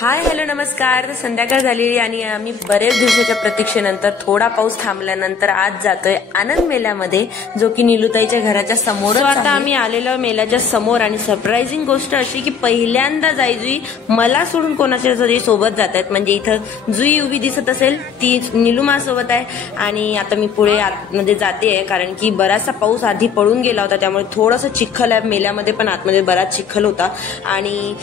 Hi hello नमस्कार. संध्याकाळ झालेली आणि आम्ही बरेच दिवसाच्या प्रतीक्षेनंतर थोडा पाऊस थांबल्यानंतर आज जातोय आनंद मेल्यामध्ये, जो की निलुताईच्या घराच्या समोर. आता आम्ही आलेलो मेल्याच्या समोर आणि सरप्राइझिंग गोष्ट अशी की पहिल्यांदा जायजुई मला सोडून कोणाच्या तरी सोबत जात आहेत. म्हणजे इथं जुई उभी दिसत असेल ती निलुमा सोबत आहे. आणि आता मी पुढे आतमध्ये जाते कारण की बराचसा पाऊस आधी पडून गेला होता, त्यामुळे थोडंसं चिखल आहे मेल्यामध्ये, पण आतमध्ये बराच चिखल होता. आणि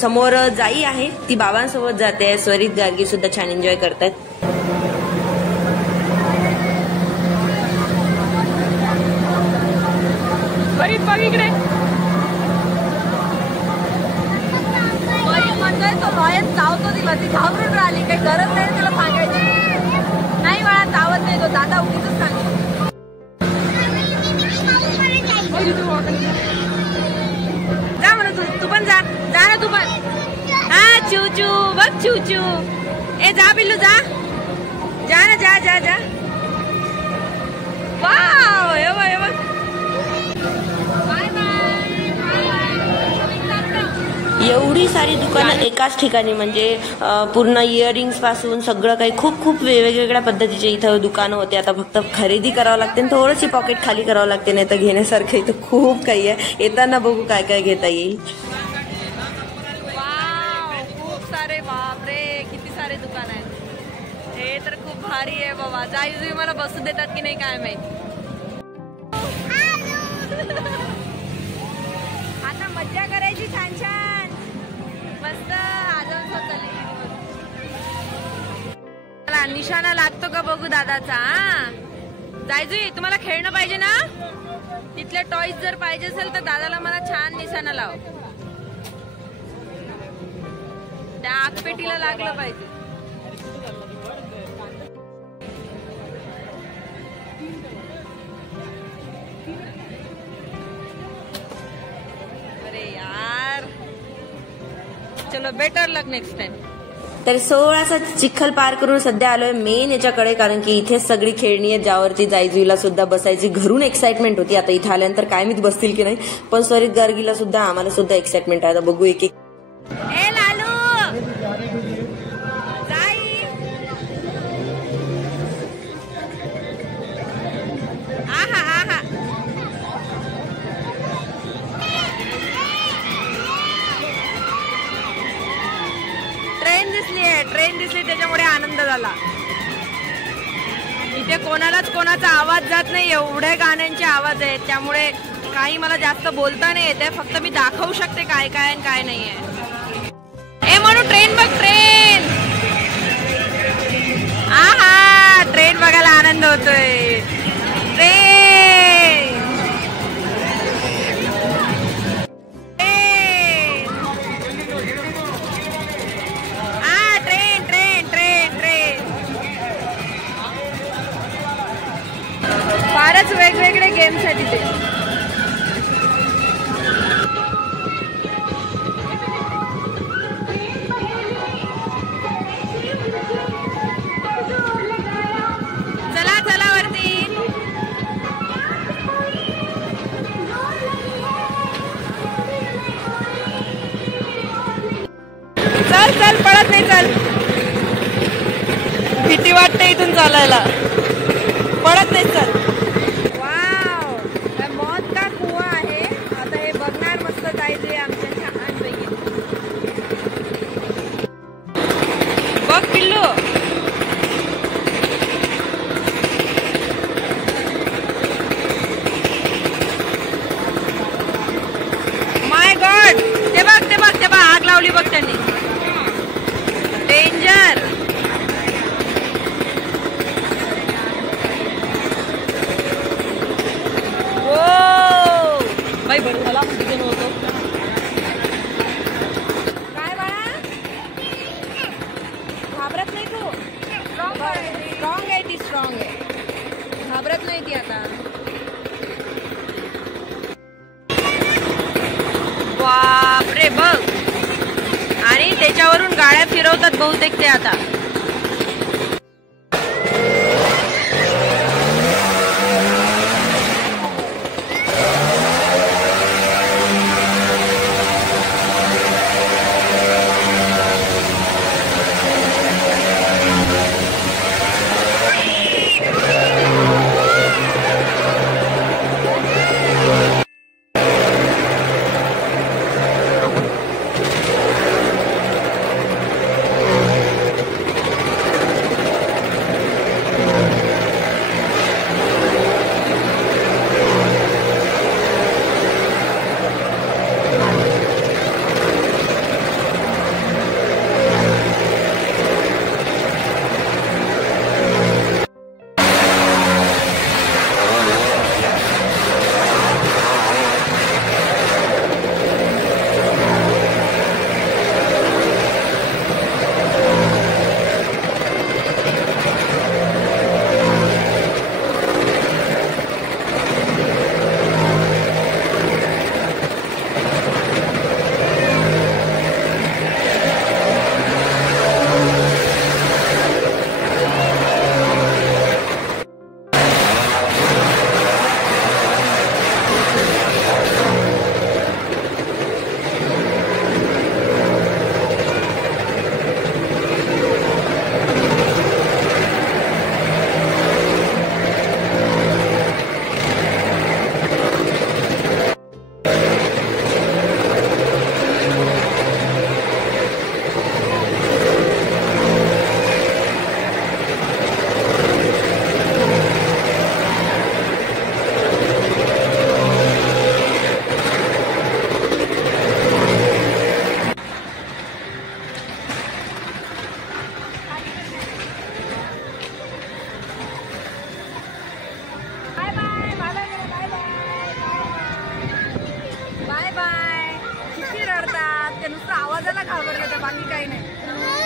समोर जाई आहे ती बाबांसोबत जाते. स्वरित गार्गी सुद्धा छान एन्जॉय करतात. इकडे म्हणजे तो लॉयन चावतो तिला, ती घाबरून राहिली. काही गरज नाही तिला सांगायची. नाही मला चावत नाही, तो दादा उगीच सांगतो. जा म्हणा तू पण जा ना तू पण. हा चूचू बघ चूचू. ए जा बिल्लू जा ना, जा जा जा. वाव हे बघ. एवढी सारी दुकानं एकाच ठिकाणी, म्हणजे पूर्ण इयरिंग्स पासून सगळं काही खूप वेगवेगळ्या पद्धतीचे इथं दुकानं होते. आता फक्त खरेदी करावं लागते, थोडीशी पॉकेट खाली करावं लागते, नाही तर घेण्यासारखं इथं खूप काही आहे. येताना बघू काय काय घेता येईल. खूप सारे, बापरे किती सारे दुकान आहेत. हे तर खूप भारी आहे बाबा. जाई मला बसू देतात की नाही काय माहिती. आता मज्जा करायची छान छान मस्त. आजून मला निशाणा लागतो का बघू दादाचा. जायजुई तुम्हाला खेळणं पाहिजे ना, तिथले टॉयज जर पाहिजे असेल तर दादाला मला छान निशाणा लाव. त्या आगपेटीला लागलं पाहिजे. अरे यार, चलो बेटर लक नेक्स्ट टाइम. तर 16चा चिखल पार करून सध्या आलोय मेन याच्याकडे, कारण की इथे सगळी खेळणी आहे ज्यावरती जायजुईला सुद्धा बसायची घरून एक्साइटमेंट होती. आता इथे आल्यानंतर काय मी बसतील की नाही, पण स्वरित गार्गीला सुद्धा आम्हाला सुद्धा एक्साइटमेंट आहे. आता बघू एक एक. ट्रेन दिसली त्याच्यामुळे आनंद झाला. इथे कोणाचा आवाज जात नाही, एवढे गाण्यांचे आवाज आहेत, त्यामुळे काही मला जास्त बोलता नाही येते. फक्त मी दाखवू शकते काय काय आणि काय नाहीये. ए म्हणून ट्रेन बघ, ट्रेन. आहा, ट्रेन बघायला आनंद होतोय. ट्रेन फारच वेगवेगळे गेम्स आहेत इथे. चला चला वरती. चल चल पळत नाही, चल. भीती वाटते इथून चालायला, पळत नाही, चल. बघ पिल्लू, माय गॉड. ते बघ आग लावली बघ त्यांनी. डेंजर. ओ बाई बरं झाला तिथे नव्हतो. काय बाळा, घाबरत नाही तू. स्ट्रॉंग आहे ती, स्ट्रॉंग आहे, घाबरत नाही ती आता. बापरे बघ. आणि त्याच्यावरून गाड्या फिरवतात बहुतेक ते आता.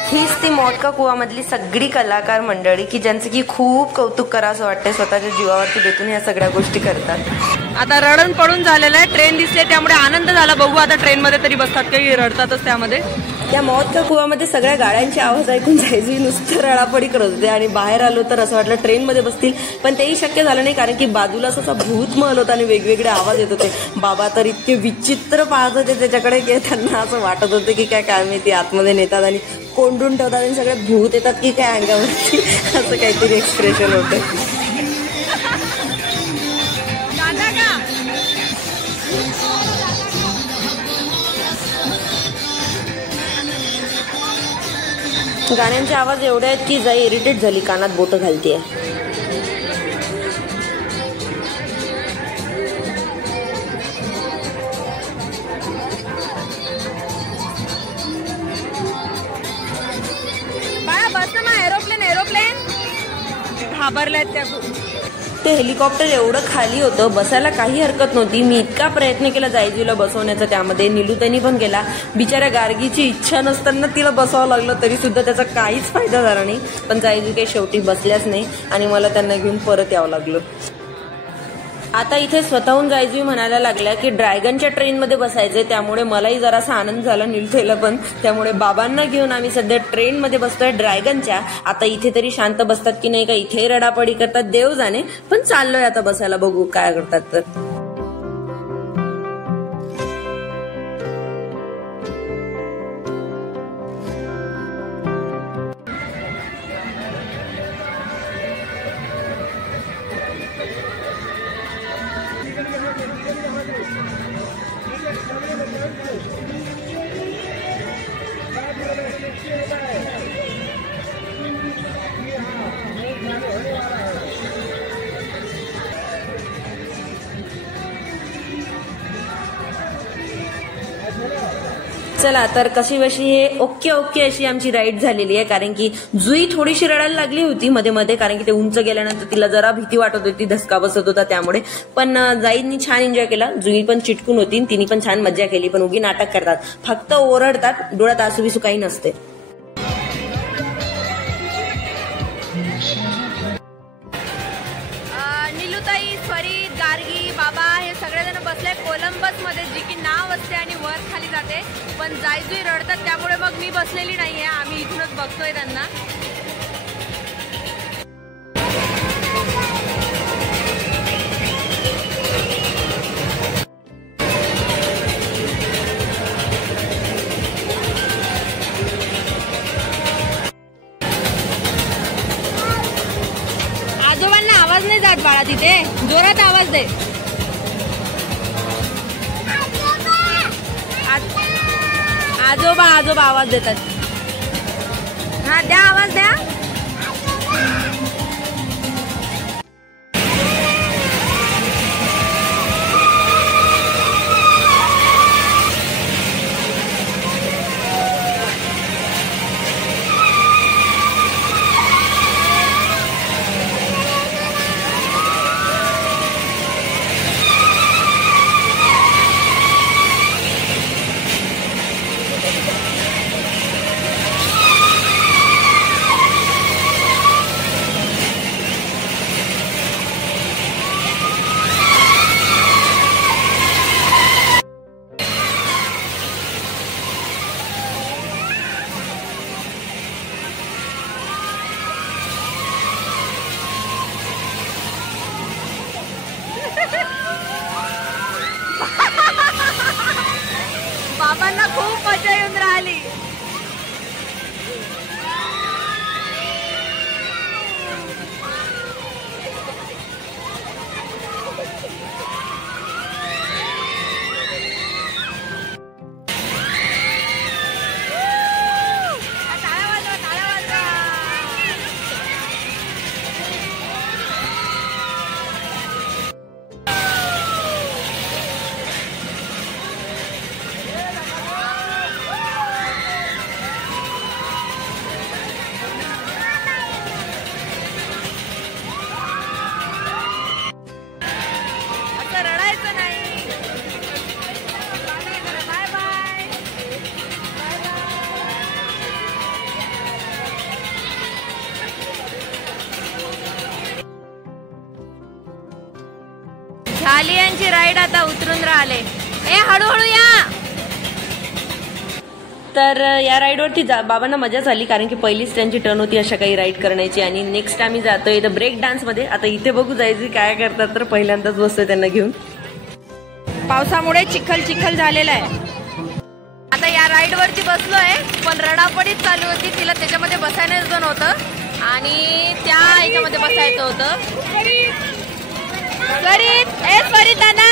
हीच ती मोटका कुवामधली सगळी कलाकार मंडळी की ज्यांचं की खूप कौतुक करा असं वाटतंय, स्वतःच्या जीवावरती बेतून ह्या सगळ्या गोष्टी करतात. आता रडण पडून झालेलं आहे, ट्रेन दिसते त्यामुळे आनंद झाला. बघू आता ट्रेन मध्ये तरी बसतात काही रडतातच त्यामध्ये. त्या मोटका कुवामध्ये सगळ्या गाड्यांची आवाज ऐकून जायची नुसतं रडापडी करत होते आणि बाहेर आलो तर असं वाटलं ट्रेनमध्ये बसतील, पण तेही शक्य झालं नाही कारण की बाजूला असा भूतमहल होता आणि वेगवेगळे आवाज येत होते. बाबा तर इतके विचित्र पाहत होते त्याच्याकडे की त्यांना असं वाटत होतं की काय माहिती आतमध्ये नेतात आणि कोंडून ठेवतात आणि सगळे भूत येतात की काय अंगावरती असं काहीतरी एक्सप्रेशन होतं. गाण्यांचे आवाज एवढे आहेत की जाई इरिटेट झाली, कानात बोटं घालतीये. बाळा बस ना, एरोप्लेन घाबरल्यात त्या खूप. ते हेलिकॉप्टर एवढं खाली होतं, बसायला काही हरकत नव्हती. मी इतका प्रयत्न केला जायजूला बसवण्याचा, त्यामध्ये निलूताईनी पण केला. बिचाऱ्या गार्गीची इच्छा नसताना तिला बसवावं लागलं तरी सुद्धा त्याचा काहीच फायदा झाला नाही. पण जायजू काही शेवटी बसल्याच नाही आणि मला त्यांना घेऊन परत यावं लागलं. आता इथे स्वतःहून जायजू म्हणायला लागल्या की ड्रॅगनच्या ट्रेनमध्ये बसायचंय, त्यामुळे मलाही जरासा आनंद झाला, निलूताईला पण. त्यामुळे बाबांना घेऊन आम्ही सध्या ट्रेनमध्ये बसतोय ड्रॅगनच्या. आता इथे तरी शांत बसतात की नाही का, इथे रडापडी करतात देव जाणे, पण चाललोय आता बसायला, बघू काय करतात तर. चला तर कशी बशी हे ओके अशी आमची राईड झालेली आहे. कारण की जुई थोडीशी रडायला लागली होती मध्ये मध्ये, कारण की ते उंच गेल्यानंतर तिला जरा भीती वाटत होती, धसका बसत होता त्यामुळे. पण जाईदनी छान एन्जॉय केला. जुई पण चिटकून होती, तिने पण छान मज्जा केली. पण उगी नाटक करतात, फक्त ओरडतात, डोळ्यात आसूबिसू काही नसते. निलूताई, स्वरी, गार्गी, बाबा हे सगळेजण बसले कोलंबस मध्ये, जी की नाव असते आणि वर खाली जाते. पण जायजुई रडतात त्यामुळे मग मी बसलेली नाहीये, आम्ही इथूनच बघतोय त्यांना. आजोबांना आवाज नाही जात बाळा, तिथे जोरात आवाज दे. आजोबा आवाज देतात. हा द्या, आवाज द्या. लाली यांची राईड आता उतरून राहिले. ए हळूहळू या. तर या राईडवरती बाबांना मजा झाली, कारण की पहिलीच त्यांची टर्न होती अशा काही राईड करण्याची. आणि नेक्स्ट आम्ही जातोय इथं ब्रेक डान्समध्ये. आता इथे बघू जायची काय करतात, तर पहिल्यांदाच बसतोय त्यांना घेऊन. पावसामुळे चिखल झालेला आहे. आता या राईड वरती बसलोय, पण रडापडीच चालू होती. तिला त्याच्यामध्ये बसायचं नव्हतं आणि त्या ह्याच्यामध्ये बसायचं होतं. स्वरित दादा,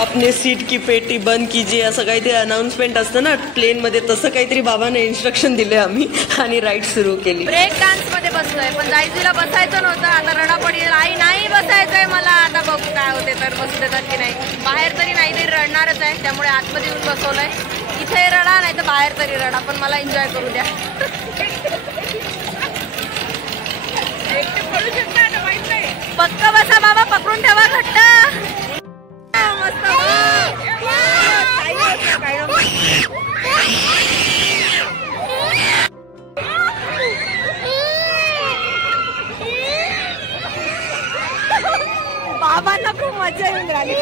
आपने सीट की पेटी बंद कीजिए असं काहीतरी अनाउन्समेंट असतं ना प्लेन मध्ये, तसं काहीतरी बाबांना इन्स्ट्रक्शन दिले आम्ही आणि राईड सुरू केली. ब्रेक डान्स मध्ये बसलोय, पण जायचीला बसायचं नव्हतं. आता रडापडी, आई नाही बसायचंय मला. आता बघू काय होते, तर बसू देतात की नाही. बाहेर तरी नाही तरी रडणारच आहे, त्यामुळे आतमध्ये येऊन बसवलंय. इथे रडा नाही तर बाहेर तरी रडा, पण मला एन्जॉय करू द्या. पक्क बसा बाबा, पकडून ठेवा घट्ट. मस्त. बाबांना खूप मजा येऊन राहिली.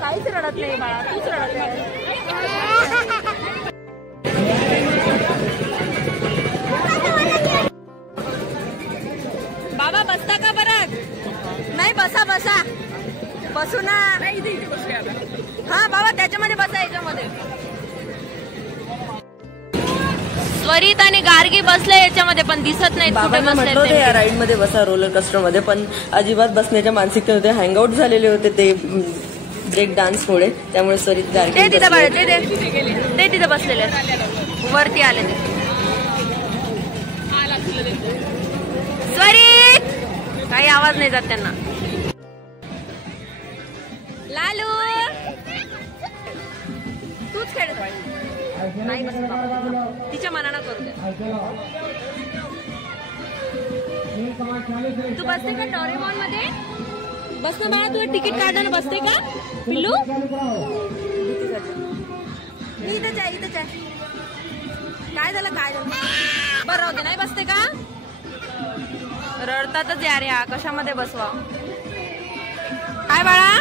काहीच रडत नाही बाळा, तूच रडत नाही. बाबा बसता का परत? नाही बसा बसा, बसू ना. हा बाबा त्याच्यामध्ये बसा, याच्यामध्ये. स्वरित आणि गार्गी बसले याच्यामध्ये, पण दिसत नाही कुठे बसले. या राईड मध्ये बसा, रोलर कोस्टर मध्ये, पण अजिबात बसण्याच्या मानसिकता होते. हँगआउट झालेले होते ते ब्रेक डान्स मुळे, त्यामुळे स्वरित गार्गी ते तिथे बसलेले वरती आले. स्वरित काही आवाज नाही जात त्यांना. लालू तूच खेळ नाही बस, तिच्या मनानं करू दे. तू बसते का डोरेमॉन मध्ये? बस ना बाळा, तुझं तिकीट काढायला बसते का पिल्लू? इथंच आहे. काय झालं बरं राहू दे. नाही बसते का? रडतातच यार ह्या, कशामध्ये बसवा. काय बाळा,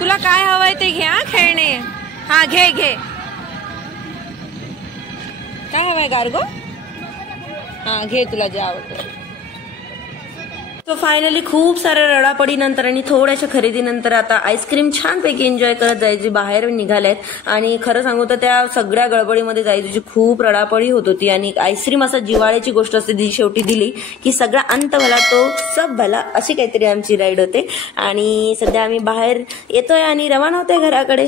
तुला काय हवंय ते घ्या खेळणे. हा घे. काय हवंय गार्गो? हा घे, तुला जे आवडतं. तो फायनली खूप साऱ्या रडापडी नंतर आणि थोड्याशा खरेदीनंतर आता आईस्क्रीम छानपैकी एन्जॉय करत जायची बाहेर निघाल्यात. आणि खरं सांगू तर त्या सगळ्या गडबडीमध्ये जायची खूप रडापडी होत होती. आणि आईस्क्रीम असं जिवाळ्याची गोष्ट असते, जी शेवटी दिली की सगळा अंत भला तो सब भला, अशी काहीतरी आमची राईड होते. आणि सध्या आम्ही बाहेर येतोय आणि रवाना होतोय घराकडे.